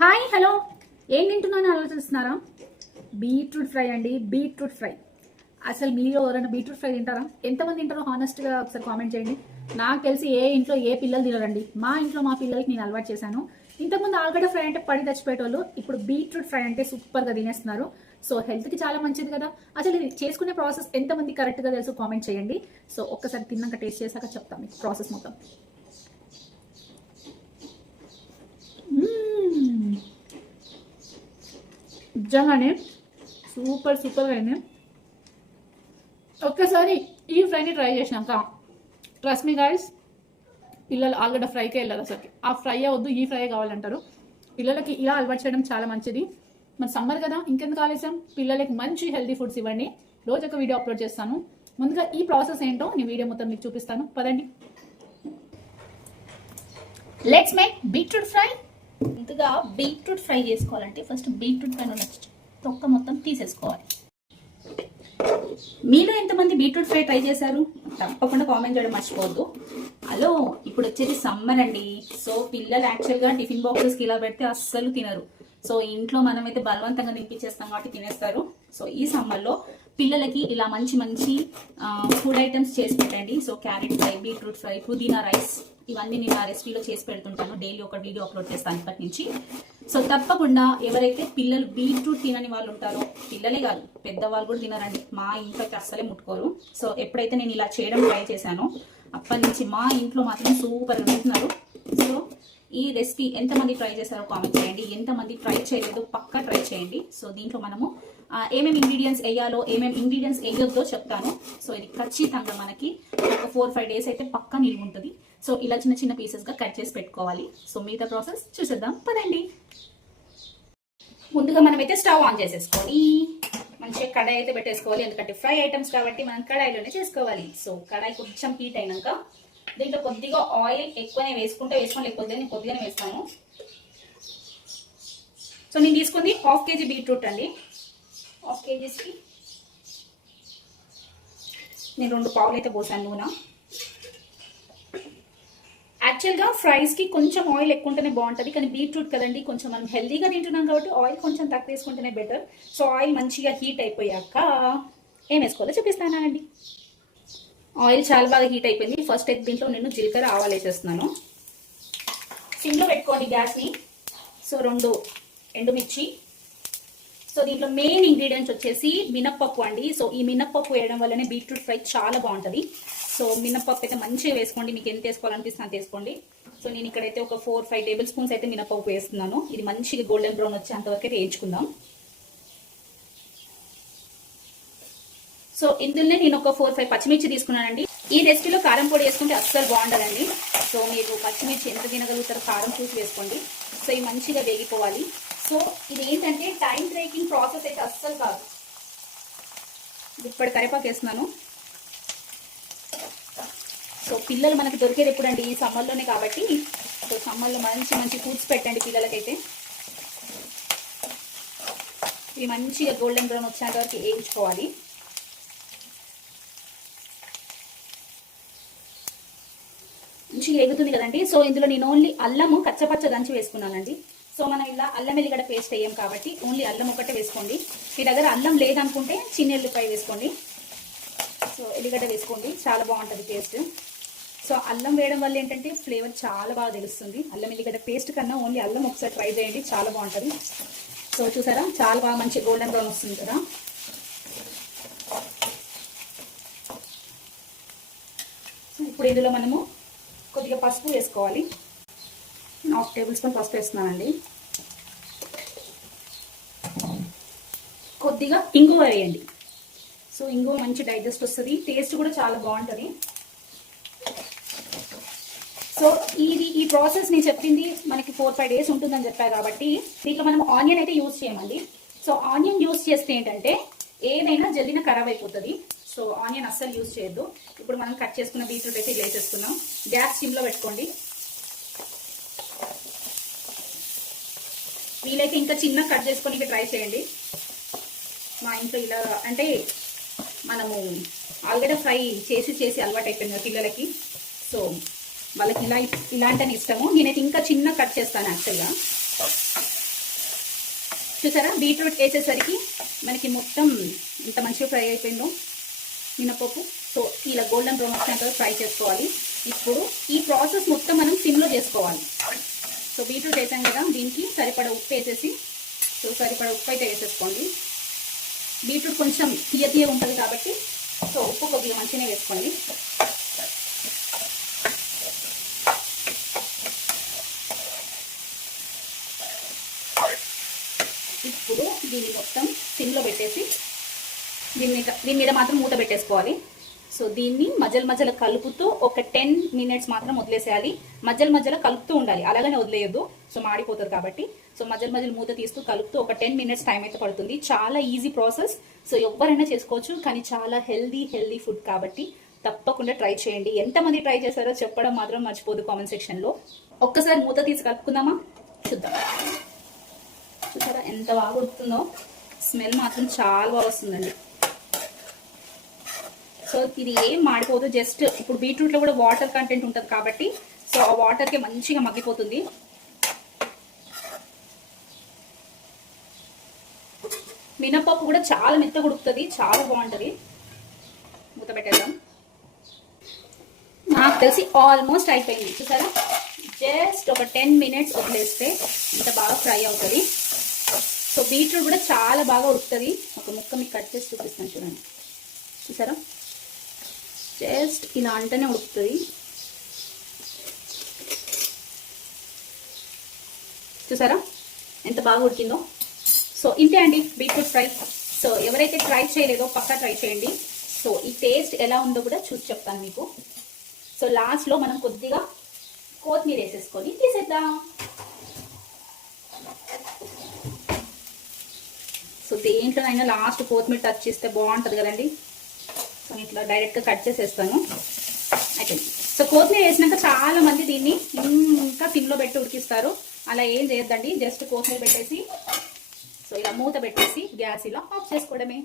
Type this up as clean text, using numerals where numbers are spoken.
Hi hello ఏం తింటున్నాను ఆలోచిస్తున్నారా? బీట్రూట్ ఫ్రై అండి. బీట్రూట్ ఫ్రై అసలు మీరు ఎవరైనా బీట్రూట్ ఫ్రై తింటారా? ఎంతమంది తింటారో హానెస్ట్గా ఒకసారి కామెంట్ చేయండి. నాకు తెలిసి ఏ ఇంట్లో ఏ పిల్లలు తినరండి. మా ఇంట్లో మా పిల్లలకి నేను అలవాటు చేశాను. ఇంతకుముందు ఆలుగడ్డ ఫ్రై అంటే పడి చచ్చిపోయేటోళ్ళు, ఇప్పుడు బీట్రూట్ ఫ్రై అంటే సూపర్గా తినేస్తున్నారు. సో హెల్త్కి చాలా మంచిది కదా. అసలు ఇది చేసుకునే ప్రాసెస్ ఎంతమంది కరెక్ట్గా తెలుసు కామెంట్ చేయండి. సో ఒక్కసారి తిన్నాక టేస్ట్ చేశాక చెప్తాను మీకు ప్రాసెస్ మొత్తం. నిజంగానే సూపర్గా అయింది. ఒక్కసారి ఈ ఫ్రైని ట్రై చేసినాక ట్రస్ట్ మీ గైస్, పిల్లలు ఆలుగడ్డ ఫ్రైకే వెళ్ళారు. అసలు ఆ ఫ్రై వద్దు ఈ ఫ్రై కావాలంటారు. పిల్లలకి ఇలా అలవాటు చేయడం చాలా మంచిది. మరి సమ్మర్ కదా, ఇంకెందుకు ఆలస్యం, పిల్లలకి మంచి హెల్తీ ఫుడ్స్ ఇవ్వండి. రోజు ఒక వీడియో అప్లోడ్ చేస్తాను. ముందుగా ఈ ప్రాసెస్ ఏంటో నేను వీడియో మొత్తం మీకు చూపిస్తాను. పదండి, లెట్స్ మేక్ బీట్రూట్ ఫ్రై. ముందుగా బీట్రూట్ ఫ్రై చేసుకోవాలంటే ఫస్ట్ బీట్రూట్ పైన తొక్క మొత్తం తీసేసుకోవాలి. మీలో ఎంతమంది బీట్రూట్ ఫ్రై ట్రై చేశారు? తప్పకుండా కామెంట్ చేయడం మర్చిపోవద్దు. హలో, ఇప్పుడు వచ్చేది సమ్మర్ అండి. సో పిల్లలు యాక్చువల్గా టిఫిన్ బాక్సెస్కి ఇలా పెడితే అస్సలు తినరు. సో ఇంట్లో మనమైతే బలవంతంగా తినిపించేస్తాం కాబట్టి తినేస్తారు. సో ఈ సమ్మర్లో పిల్లలకి ఇలా మంచి మంచి ఫుడ్ ఐటమ్స్ చేసి పెట్టండి. So carrot fry, beetroot fry, పుదీనా రైస్, ఇవన్నీ నేను ఆ రెసిపీలో చేసి పెడుతుంటాను. డైలీ ఒక వీడియో అప్లోడ్ చేస్తాను ఇప్పటి నుంచి. సో తప్పకుండా ఎవరైతే పిల్లలు బీట్రూట్ తినని వాళ్ళు ఉంటారో, పిల్లలే కాదు పెద్దవాళ్ళు కూడా తినరండి, మా ఇంట్లోకి అస్సలే ముట్టుకోరు. సో ఎప్పుడైతే నేను ఇలా చేయడం ట్రై చేశానో అప్పటి నుంచి మా ఇంట్లో మాత్రం సూపర్గా తింటున్నారు. సో ఈ రెసిపీ ఎంతమంది ట్రై చేశారో కామెంట్ చేయండి. ఎంతమంది ట్రై చేయలేదో పక్కా ట్రై చేయండి. సో దీంట్లో మనము ఏమేమి ఇంగ్రీడియంట్స్ వేయాలో, ఏమేమి ఇంగ్రీడియంట్స్ వేయొద్దో చెప్తాను. సో ఇది ఖచ్చితంగా మనకి ఒక 4-5 డేస్ అయితే పక్కా నిల్వ ఉంటుంది. సో ఇలా చిన్న చిన్న పీసెస్గా కట్ చేసి పెట్టుకోవాలి. సో మిగతా ప్రాసెస్ చూసేద్దాం పదండి. ముందుగా మనమైతే స్టవ్ ఆన్ చేసేసుకొని మంచిగా కడాయి అయితే పెట్టేసుకోవాలి. ఎందుకంటే ఫ్రై ఐటమ్స్ కాబట్టి మనం కడాయిలోనే చేసుకోవాలి. సో కడాయి కొంచెం హీట్ అయినాక దీంట్లో కొద్దిగా ఆయిల్ ఎక్కువనే వేసుకుంటే వేసుకోండి, లేకపోతే నేను కొద్దిగానే వేస్తాను. సో నేను తీసుకుంది 1/2 kg బీట్రూట్ అండి. 1/2 kgకి నేను 2 పావులు అయితే పోసాను నూనె. యాక్చువల్గా ఫ్రైస్కి కొంచెం ఆయిల్ ఎక్కువ ఉంటేనే బాగుంటుంది, కానీ బీట్రూట్ కదండి కొంచెం మనం హెల్దీగా తింటున్నాం కాబట్టి ఆయిల్ కొంచెం తక్కువ వేసుకుంటేనే బెటర్. సో ఆయిల్ మంచిగా హీట్ అయిపోయాక ఏం వేసుకోవాలో చూపిస్తానండి. ఆయిల్ చాలా బాగా హీట్ అయిపోయింది. ఫస్ట్ అయితే దీంట్లో నేను జీలకర్ర ఆవాలు వేసేస్తున్నాను. సిమ్లో పెట్టుకోండి గ్యాస్ని. సో 2 ఎండుమిర్చి. సో దీంట్లో మెయిన్ ఇంగ్రీడియంట్స్ వచ్చేసి మినప్పప్పు అండి. సో ఈ మినప్పప్పు వేయడం వల్లనే బీట్రూట్ ఫ్రై చాలా బాగుంటుంది. సో మినప్పప్పు అయితే మంచిగా వేసుకోండి, మీకు ఎంత వేసుకోవాలనిపిస్తే అంత వేసుకోండి. సో నేను ఇక్కడైతే ఒక 4-5 టేబుల్ స్పూన్స్ అయితే మినప్పప్పు వేస్తున్నాను. ఇది మంచిగా గోల్డెన్ బ్రౌన్ వచ్చేంతవరకు అయితే వేయించుకుందాం. సో ఇందులోనే నేను ఒక 4-5 పచ్చిమిర్చి తీసుకున్నానండి. ఈ రెసిపీలో కారం పొడి వేసుకుంటే అస్సలు బాగుండదండి. సో మీరు పచ్చిమిర్చి ఎంత తినగలుగుతారో కారం చూసి వేసుకోండి. సో ఇవి మంచిగా వేగిపోవాలి. సో ఇది ఏంటంటే టైం టేకింగ్ ప్రాసెస్ అయితే అస్సలు కాదు. ఇప్పుడు కరివేపాకు వేస్తున్నాను. సో పిల్లలు మనకి దొరికేది ఎప్పుడండి? ఈ సమ్మర్లోనే కాబట్టి. సో సమ్మర్లో మంచి మంచి ఫుడ్స్ పెట్టండి పిల్లలకైతే. ఇవి మంచిగా గోల్డెన్ బ్రౌన్ వచ్చేంత వరకు వేయించుకోవాలి. మంచిగా ఎగుతుంది కదండి. సో ఇందులో నేను ఓన్లీ అల్లము కచ్చపచ్చ దంచి వేసుకున్నానండి. సో మనం ఇలా అల్లం ఎల్లిగడ్డ పేస్ట్ వేయం కాబట్టి ఓన్లీ అల్లం ఒకటే వేసుకోండి. మీ దగ్గర అల్లం లేదనుకుంటే చిన్న ఎల్లిపాయ వేసుకోండి. సో ఎల్లిగడ్డ వేసుకోండి, చాలా బాగుంటుంది టేస్ట్. సో అల్లం వేయడం వల్ల ఏంటంటే ఫ్లేవర్ చాలా బాగా తెలుస్తుంది. అల్లం ఎల్లిగడ్డ పేస్ట్ కన్నా ఓన్లీ అల్లం ఒకసారి ట్రై చేయండి, చాలా బాగుంటుంది. సో చూసారా చాలా బాగా మంచి గోల్డెన్ బ్రౌన్ వస్తుంది కదా. సో ఇప్పుడు ఇందులో మనము కొద్దిగా పసుపు వేసుకోవాలి. 1/2 టేబుల్ స్పూన్ పసుపు వేస్తున్నానండి. కొద్దిగా ఇంగువ వేయండి. సో ఇంగువ మంచి డైజెస్ట్ వస్తుంది, టేస్ట్ కూడా చాలా బాగుంటుంది. సో ఈ ప్రాసెస్ నేను చెప్పింది మనకి 4-5 డేస్ ఉంటుందని చెప్పారు కాబట్టి దీంట్లో మనం ఆనియన్ అయితే యూజ్ చేయమండి. సో ఆనియన్ యూజ్ చేస్తే ఏంటంటే ఏదైనా జల్దిన ఖరాబ్ అయిపోతుంది. సో ఆనియన్ అస్సలు యూజ్ చేయొద్దు. ఇప్పుడు మనం కట్ చేసుకున్న బీట్రూట్ అయితే ఇలా వేసేస్తున్నాం. గ్యాస్ సిమ్లో పెట్టుకోండి. వీలైతే ఇంకా చిన్న కట్ చేసుకొని ట్రై చేయండి. మా ఇంట్లో ఇలా అంటే మనము ఆలుగడ్డ ఫ్రై చేసి అలవాటు అయిపోయింది పిల్లలకి. సో వాళ్ళకి ఇలాంటి ఇష్టము. నేనైతే ఇంకా చిన్న కట్ చేస్తాను యాక్చువల్గా. చూసారా బీట్రూట్ వేసేసరికి మనకి మొత్తం ఇంత మంచిగా ఫ్రై అయిపోయిందో మినపప్పు. సో ఇలా గోల్డెన్ బ్రౌన్ వచ్చేంత ఫ్రై చేసుకోవాలి. ఇప్పుడు ఈ ప్రాసెస్ మొత్తం మనం సిమ్లో చేసుకోవాలి. సో బీట్రూట్ వేసాం కదా, దీనికి సరిపడా ఉప్పు వేసేసి, సో సరిపడా ఉప్పు అయితే వేసేసుకోండి. బీట్రూట్ కొంచెం తీయ ఉంటుంది కాబట్టి సో ఉప్పు కొద్దిగా మంచిగానే వేసుకోండి. ఇప్పుడు దీన్ని మొత్తం సిమ్లో పెట్టేసి దీని మీద మాత్రం మూత పెట్టేసుకోవాలి. సో దీన్ని మధ్యలో కలుపుతూ ఒక 10 minutes మాత్రం వదిలేసేయాలి. మధ్యలో కలుపుతూ ఉండాలి, అలాగనే వదిలేయద్దు, సో మాడిపోతుంది కాబట్టి. సో మధ్యలో మూత తీస్తూ కలుపుతూ ఒక 10 minutes టైం అయితే పడుతుంది. చాలా ఈజీ ప్రాసెస్, సో ఎవరైనా చేసుకోవచ్చు, కానీ చాలా హెల్దీ ఫుడ్ కాబట్టి తప్పకుండా ట్రై చేయండి. ఎంతమంది ట్రై చేశారో చెప్పడం మాత్రం మర్చిపోదు కామెంట్ సెక్షన్లో. ఒక్కసారి మూత తీసి కలుపుకుందామా, చూద్దాం. చూసారా ఎంత బాగా ఉడుకుతుందో, స్మెల్ మాత్రం చాలా బాగా వస్తుందండి. సో ఇది ఏం మాడిపోదు, జస్ట్ ఇప్పుడు బీట్రూట్లో కూడా వాటర్ కంటెంట్ ఉంటుంది కాబట్టి సో ఆ వాటర్కి మంచిగా మగ్గిపోతుంది. మినపప్పు కూడా చాలా మెత్తగా ఉడుకుతుంది, చాలా బాగుంటుంది. మూత పెట్టేద్దాం. నాకు తెలిసి ఆల్మోస్ట్ అయిపోయింది. చూసారా జస్ట్ ఒక 10 minutes వదిలేస్తే ఇంత బాగా ఫ్రై అవుతుంది. సో బీట్రూట్ కూడా చాలా బాగా ఉడుకుతుంది. ఒక ముక్క మీకు కట్ చేసి చూపిస్తాను చూడండి. చూసారా జస్ట్ ఇలా అంటేనే ఉడుకుతుంది. చూసారా ఎంత బాగా ఉడికిందో. సో ఇంతే అండి బీట్రూట్ ఫ్రై. సో ఎవరైతే ట్రై చేయలేదో పక్కా ట్రై చేయండి. సో ఈ టేస్ట్ ఎలా ఉందో కూడా చూసి చెప్తాను మీకు. సో లాస్ట్లో మనం కొద్దిగా కొత్తిమీర వేసేసుకొని తీసేద్దాం. సో దేంట్లోనైనా లాస్ట్ కొత్తిమీర టచ్ చేస్తే బాగుంటుంది కదండి. సో ఇట్లా డైరెక్ట్గా కట్ చేసేస్తాను అయిపోయింది. సో కొత్తిమీర వేసినాక చాలా మంది దీన్ని ఇంకా సిమ్లో పెట్టి ఉడికిస్తారు. అలా ఏం చేయొద్దండి, జస్ట్ కొత్తిమీర పెట్టేసి సో ఇలా మూత పెట్టేసి గ్యాస్ ఇలా ఆఫ్ చేసుకోవడమే.